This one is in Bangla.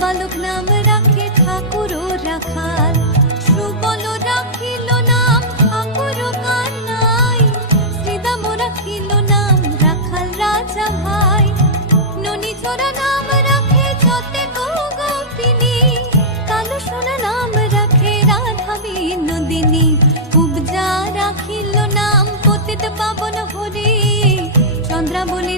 বালক নাম রাখে ঠাকুর রাখাল, সুবল রাখিল নাম ঠাকুর কানাই, শ্রীদাম রাখিল নাম রাখাল রাজা ভাই, ননী চোরা নাম রাখে যতে গোপিনী, কালো সোনা নাম রাখে রাধা বিনোদিনী, উপজা রাখিল নাম পতিত পাবন হরি, চন্দ্রাবলী